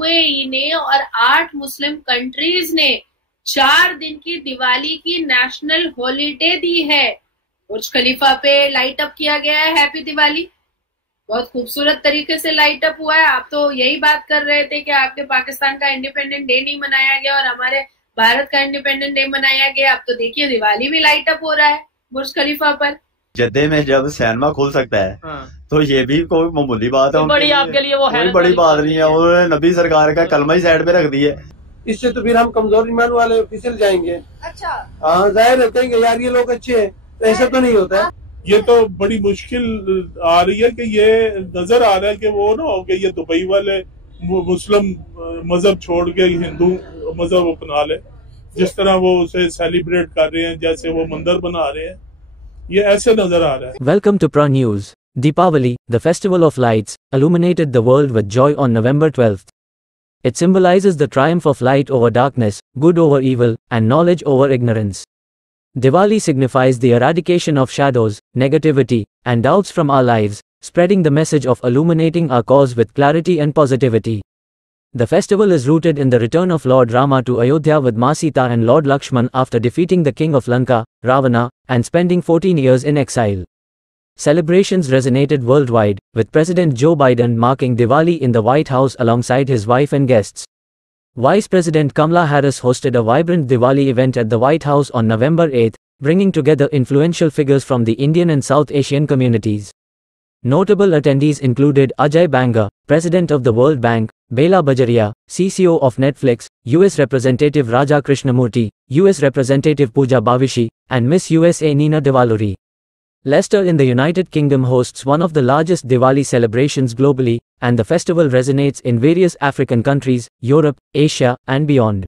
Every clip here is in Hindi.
यूएई ने और 8 मुस्लिम कंट्रीज ने 4 दिन की दिवाली की नेशनल हॉलिडे दी है। बुर्ज खलीफा पे लाइट अप किया गया है हैप्पी दिवाली, बहुत खूबसूरत तरीके से लाइट अप हुआ है। आप तो यही बात कर रहे थे कि आपके पाकिस्तान का इंडिपेंडेंट डे नहीं मनाया गया और हमारे भारत का इंडिपेंडेंट डे मनाया गया। अब तो देखिए दिवाली भी लाइट अप हो रहा है बुर्ज खलीफा पर। जद्दे में जब सिनेमा खुल सकता है तो ये भी कोई मामूली बात है, बड़ी आपके लिए वो है कोई बड़ी बात नहीं है। और नबी सरकार का कलमा ही साइड पे रख दिया। इससे तो फिर हम कमजोर ईमान वाले फिसल जाएंगे। अच्छा हाँ, जाहिर रहते हैं कि यार ये लोग अच्छे हैं, तो ऐसा तो नहीं होता है। ये तो बड़ी मुश्किल आ रही है कि ये नजर आ रहा है कि वो ना हो कि ये दुबई वाले मुस्लिम मजहब छोड़ के हिंदू मजहब अपना ले, जिस तरह वो उसे सेलिब्रेट कर रहे हैं, जैसे वो मंदिर बना रहे हैं, ये ऐसे नजर आ रहा है। Welcome to Pra News. Deepavali, the festival of lights, illuminated the world with joy on November 12th. It symbolizes the triumph of light over darkness, good over evil, and knowledge over ignorance. Diwali signifies the eradication of shadows, negativity, and doubts from our lives, spreading the message of illuminating our cause with clarity and positivity. The festival is rooted in the return of Lord Rama to Ayodhya with Ma Sita and Lord Lakshman after defeating the king of Lanka, Ravana, and spending 14 years in exile. Celebrations resonated worldwide, with President Joe Biden marking Diwali in the White House alongside his wife and guests. Vice President Kamala Harris hosted a vibrant Diwali event at the White House on November 8, bringing together influential figures from the Indian and South Asian communities. Notable attendees included Ajay Banga, President of the World Bank, Bela Bajaria, CCO of Netflix, US Representative Raja Krishnamurthy, US Representative Pooja Bhavishi, and Miss USA Nina Devaluri. Leicester in the United Kingdom hosts one of the largest Diwali celebrations globally, and the festival resonates in various African countries, Europe, Asia, and beyond.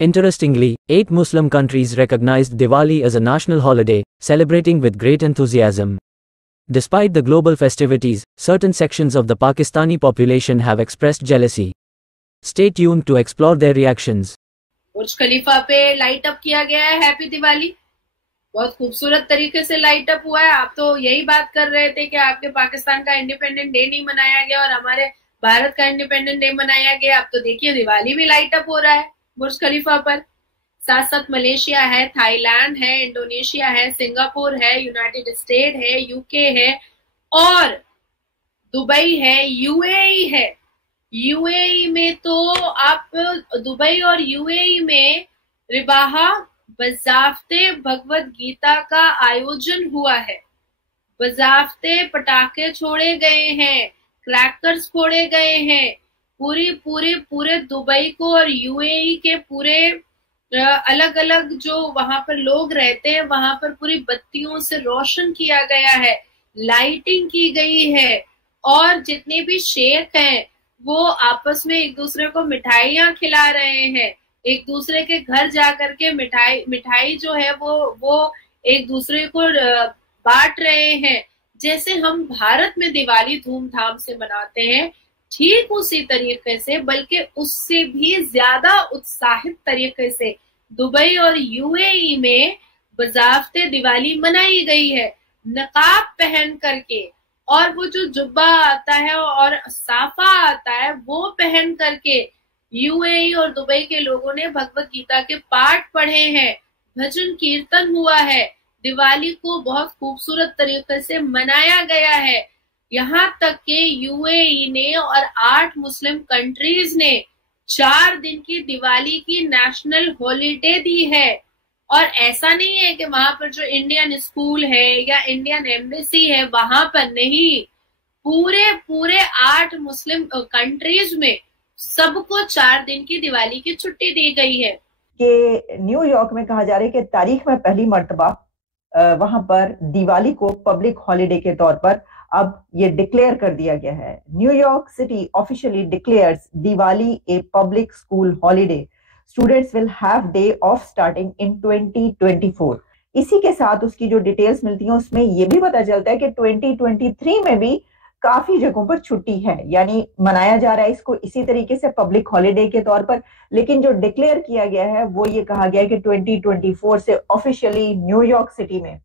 Interestingly, 8 Muslim countries recognized Diwali as a national holiday, celebrating with great enthusiasm. Despite the global festivities, certain sections of the Pakistani population have expressed jealousy. Stay tuned to explore their reactions. बुर्ज खलीफा पे लाइट अप किया गया है हैप्पी दिवाली, बहुत खूबसूरत तरीके से लाइट अप हुआ है। आप तो यही बात कर रहे थे कि आपके पाकिस्तान का इंडिपेंडेंट डे नहीं मनाया गया और हमारे भारत का इंडिपेंडेंट डे मनाया गया। अब तो देखिए दिवाली भी लाइट अप हो रहा है बुर्ज खलीफा पर। साथ साथ मलेशिया है, थाईलैंड है, इंडोनेशिया है, सिंगापुर है, यूनाइटेड स्टेट है, यूके है और दुबई है, यूएई है। यूएई में तो आप दुबई और यूएई में रिबाहा बजाफ्ते भगवत गीता का आयोजन हुआ है। बजाफ्ते पटाखे छोड़े गए हैं, क्रैकर्स फोड़े गए हैं। पूरे दुबई को और यूएई के पूरे अलग अलग जो वहां पर लोग रहते हैं वहां पर पूरी बत्तियों से रोशन किया गया है, लाइटिंग की गई है और जितने भी शेख हैं वो आपस में एक दूसरे को मिठाइयां खिला रहे हैं। एक दूसरे के घर जाकर के मिठाई जो है वो एक दूसरे को बांट रहे हैं। जैसे हम भारत में दिवाली धूमधाम से मनाते हैं, ठीक उसी तरीके से बल्कि उससे भी ज्यादा उत्साहित तरीके से दुबई और यूएई में बजाफ्ते दिवाली मनाई गई है। नकाब पहन करके और वो जो जुब्बा आता है और साफा आता है वो पहन करके यूएई और दुबई के लोगों ने भगवत गीता के पाठ पढ़े हैं, भजन कीर्तन हुआ है। दिवाली को बहुत खूबसूरत तरीके से मनाया गया है। यहाँ तक कि यूएई ने और 8 मुस्लिम कंट्रीज ने 4 दिन की दिवाली की नेशनल हॉलिडे दी है। और ऐसा नहीं है कि वहां पर जो इंडियन स्कूल है या इंडियन एम्बेसी है वहां पर नहीं, पूरे 8 मुस्लिम कंट्रीज में सबको 4 दिन की दिवाली की छुट्टी दी गई है। कि न्यूयॉर्क में कहा जा रहा है कि तारीख में पहली मर्तबा वहां पर दिवाली को पब्लिक हॉलिडे के तौर पर अब ये डिक्लेयर कर दिया गया है। New York city officially declares Diwali a public school holiday. Students will have day of starting in 2024। इसी के साथ उसकी जो डिटेल्स मिलती हैं उसमें ये भी पता चलता है कि 2023 में भी काफी जगहों पर छुट्टी है, यानी मनाया जा रहा है इसको इसी तरीके से पब्लिक हॉलिडे के तौर पर। लेकिन जो डिक्लेयर किया गया है वो ये कहा गया है कि 2024 से ऑफिशियली न्यूयॉर्क सिटी में,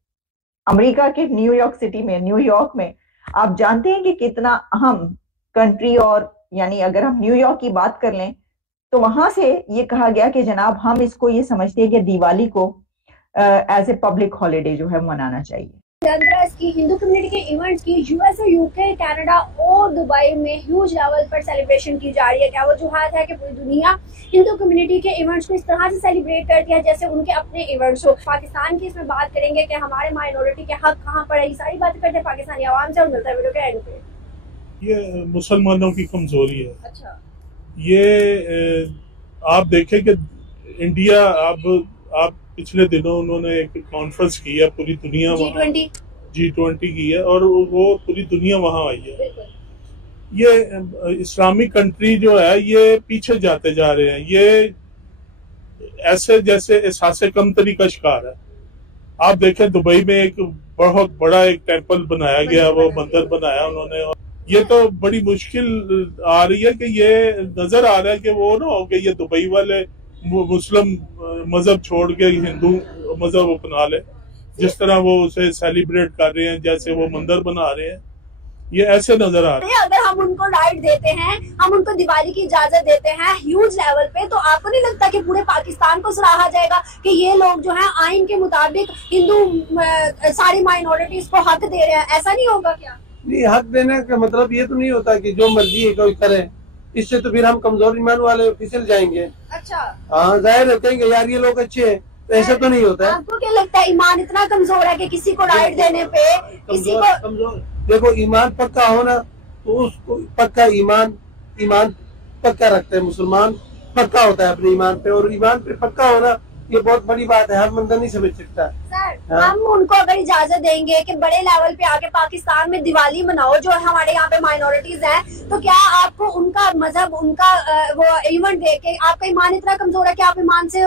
अमेरिका के न्यूयॉर्क सिटी में, न्यूयॉर्क में आप जानते हैं कि कितना अहम कंट्री और यानी अगर हम न्यूयॉर्क की बात कर लें तो वहां से ये कहा गया कि जनाब हम इसको ये समझते हैं कि दिवाली को एज ए पब्लिक हॉलीडे जो है मनाना चाहिए। इसकी हिंदू कम्युनिटी के इवेंट्स की यूएसए, यूके, कनाडा और दुबई में ह्यूज लेवल पर सेलिब्रेशन की जा रही है। क्या वजूहत है कि पूरी दुनिया हिंदू कम्युनिटी के इवेंट्स को इस तरह से सेलिब्रेट करती है जैसे उनके अपने इवेंट्स हो। पाकिस्तान की इसमें बात करेंगे कि हमारे माइनॉरिटी के हक कहाँ पर है, ये सारी बातें करते हैं पाकिस्तानी आवाम से। और मिलता है वीडियो के एंड पे। ये मुसलमानों की कमजोरी है। अच्छा, ये आप देखें कि इंडिया आप पिछले दिनों उन्होंने एक कॉन्फ्रेंस की है, पूरी दुनिया G20 की है और वो पूरी दुनिया वहां आई है। ये इस्लामिक कंट्री जो है ये पीछे जाते जा रहे हैं, ये ऐसे जैसे एहसास कमतरी का शिकार है। आप देखें दुबई में एक बहुत बड़ा एक टेम्पल बनाया गया, वो मंदिर बनाया उन्होंने। और ये तो बड़ी मुश्किल आ रही है कि ये नजर आ रहा है कि वो ना हो कि ये दुबई वाले मुस्लिम मजहब छोड़ के हिंदू मजहब अपना ले, जिस तरह वो उसे सेलिब्रेट कर रहे हैं, जैसे वो मंदिर बना रहे हैं, ये ऐसे नजर आ रहे हैं। अगर हम उनको राइट देते हैं, हम उनको दिवाली की इजाजत देते हैं ह्यूज लेवल पे, तो आपको नहीं लगता कि पूरे पाकिस्तान को सराहा जाएगा कि ये लोग जो है आइन के मुताबिक हिंदू सारी माइनॉरिटीज को हक दे रहे हैं? ऐसा नहीं होगा क्या? नहीं, हक देने का मतलब ये तो नहीं होता कि जो मर्जी है कोई करे। इससे तो फिर हम कमजोर ईमान वाले फिसल जाएंगे। अच्छा, हाँ, जाहिर है कहेंगे यार ये लोग अच्छे हैं, तो ऐसा तो नहीं होता है। आपको क्या लगता है ईमान इतना कमजोर है कि किसी को राइट देने पे किसी को कमजोर? देखो, ईमान पक्का हो ना तो उसको पक्का ईमान पक्का रखते हैं। मुसलमान पक्का होता है अपने ईमान पे, और ईमान पे पक्का होना ये बहुत बड़ी बात है, हर बंदा नहीं समझ सकता। सर, हम उनको अगर इजाजत देंगे कि बड़े लेवल पे आके पाकिस्तान में दिवाली मनाओ जो हमारे यहाँ पे माइनॉरिटीज हैं, तो क्या आपको उनका मजहब, उनका वो इवेंट देख के आपका ईमान इतना कमजोर है कि आप ईमान से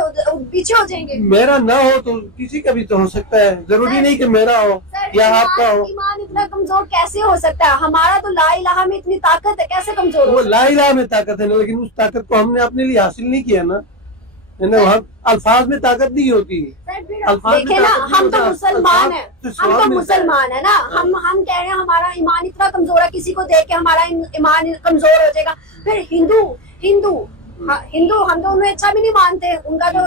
पीछे हो जाएंगे? मेरा ना हो तो किसी का भी तो हो सकता है, जरूरी नहीं कि मेरा हो या आपका हो। ईमान इतना कमजोर कैसे हो सकता है? हमारा तो ला इलाहा में इतनी ताकत है, कैसे कमजोर? वो ला इलाहा में ताकत है ना, लेकिन उस ताकत को हमने अपने लिए हासिल नहीं किया ना। वहाँ अल्फाज में ताकत नहीं होती। देखे ना, हम तो मुसलमान है, हम तो मुसलमान है ना। हम कह रहे हैं हमारा ईमान इतना कमजोर है, किसी को देख के हमारा ईमान कमजोर हो जाएगा। फिर हिंदू हम तो उन्हें अच्छा भी नहीं मानते, उनका तो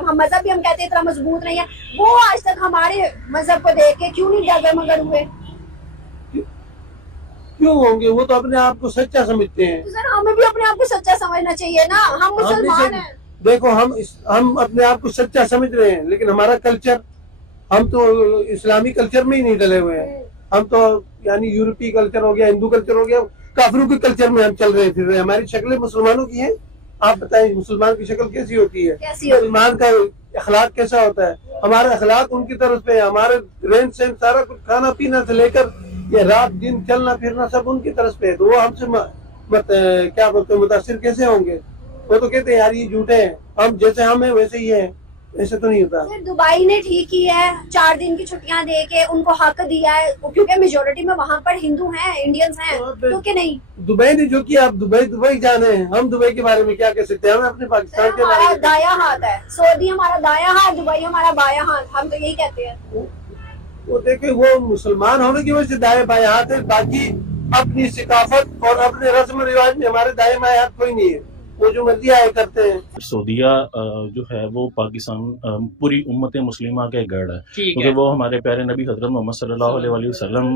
हम मजहब भी हम कहते हैं इतना मजबूत नहीं है। वो आज तक हमारे मजहब को देख के क्यों नहीं डगर मगर हुए? क्यों होंगे? वो तो अपने आप को सच्चा समझते हैं। तो सर, हमें भी अपने आप को सच्चा समझना चाहिए ना, हम मुसलमान हैं। देखो, हम अपने आप को सच्चा समझ रहे हैं, लेकिन हमारा कल्चर, हम तो इस्लामी कल्चर में ही नहीं डले हुए हैं। हम तो यानी यूरोपीय कल्चर हो गया, हिंदू कल्चर हो गया, काफिरों के कल्चर में हम चल रहे फिर रहे। हमारी शक्लें मुसलमानों की हैं। आप बताएं मुसलमान की शक्ल कैसी होती है? मुसलमान का अखलाक कैसा होता है? हमारा अखलाक उनकी तरफ पे है। हमारे रहन सहन सारा कुछ, खाना पीना से लेकर ये रात दिन चलना फिरना सब उनकी तरफ पे है। तो वो हमसे क्या बोलते हैं, मुतासिर कैसे होंगे? वो तो कहते हैं यार ये झूठे हैं, हम जैसे हम हैं वैसे ही हैं। ऐसे तो नहीं होता। सर, दुबई ने ठीक की है, 4 दिन की छुट्टियां दे के उनको हक दिया है, क्योंकि मेजोरिटी में वहाँ पर हिंदू हैं, इंडियंस हैं, तो क्या नहीं? दुबई ने जो किया, आप दुबई जाने हैं, हम दुबई के बारे में क्या कह सकते हैं? हमें अपने पाकिस्तान के बारे में। दाया हाथ है सऊदी, हमारा दाया हाथ, दुबई हमारा बाया हाथ, हम तो यही कहते हैं। वो देखे, वो मुसलमान होने की वजह से दाया बाया हाथ है, बाकी अपनी सिकाफत और अपने रस्म रिवाज में हमारे दाया बाया हाथ कोई नहीं है। वो जो मर्जी आए करते हैं। सऊदिया जो है वो पाकिस्तान पूरी उम्मत मुस्लिमा का गढ़ है, क्योंकि वो हमारे प्यारे नबी हजरत मोहम्मद सल्लल्लाहु अलैहि वसल्लम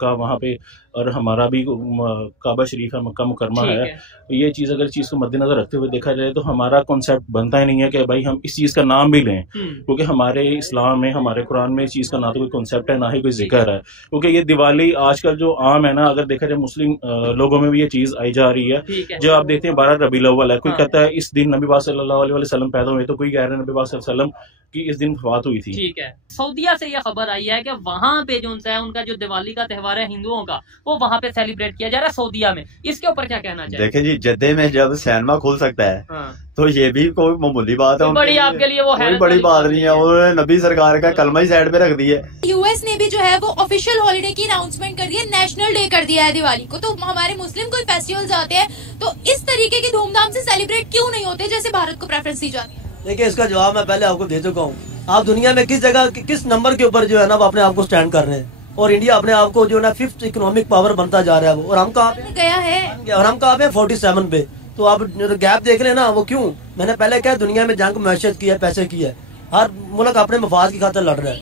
का वहाँ पे, और हमारा भी काबा शरीफ है, मक्का मुकरमा है। ये चीज़ अगर चीज़ को मद्देनजर रखते हुए देखा जाए तो हमारा कॉन्सेप्ट बनता ही नहीं है कि भाई हम इस चीज़ का नाम भी लें, क्योंकि हमारे इस्लाम में, हमारे कुरान में इस चीज़ का ना तो कोई कॉन्सेप्ट है, ना ही कोई जिक्र है। क्योंकि ये दिवाली आजकल जो आम है ना, अगर देखा जाए मुस्लिम लोगों में भी ये चीज़ आई जा रही है। जो आप देखते हैं 12 रबीउल अव्वल है, कोई कहता है इस दिन नबी पाक सल्लल्लाहु अलैहि वसल्लम पैदा हुए, तो कोई कह रहा है नबी पाक सल्लल्लाहु अलैहि वसल्लम की इस दिन वफात हुई थी। ठीक है, सऊदिया से यह खबर आई है कि वहाँ पे जो है उनका जो दिवाली का त्यौहार है हिंदुओं का, वो वहाँ पे सेलिब्रेट किया जा रहा है सऊदिया में। इसके ऊपर क्या कहना चाहिए? देखें जी, जद्दे में जब सिनेमा खुल सकता है तो ये भी कोई मामूली बात है, बड़ी आपके लिए वो है, कोई बड़ी बात नहीं है। और नबी सरकार का कलमा ही साइड पे रख दिया। यूएस ने भी जो है वो ऑफिशियल हॉलिडे की अनाउंसमेंट कर दी है, नेशनल डे कर दिया है दिवाली को। तो हमारे मुस्लिम कोई फेस्टिवल्स आते हैं तो इस तरीके की धूमधाम से सेलिब्रेट क्यों नहीं होते जैसे भारत को प्रेफरेंस दी जाती है? देखिए, इसका जवाब मैं पहले आपको दे चुका हूँ। आप दुनिया में किस जगह, किस नंबर के ऊपर जो है ना वो अपने आप को स्टैंड कर रहे हैं? और इंडिया अपने आप को जो ना 5th इकोनॉमिक पावर बनता जा रहा है वो, और हम कहाँ पे गया है, और हम कहाँ पे 47 पे। तो आप गैप देख लेना, वो क्यों? मैंने पहले क्या दुनिया में जंग मैशत की है, पैसे की है, हर मुल्क अपने मफाद की खातिर लड़ रहा है।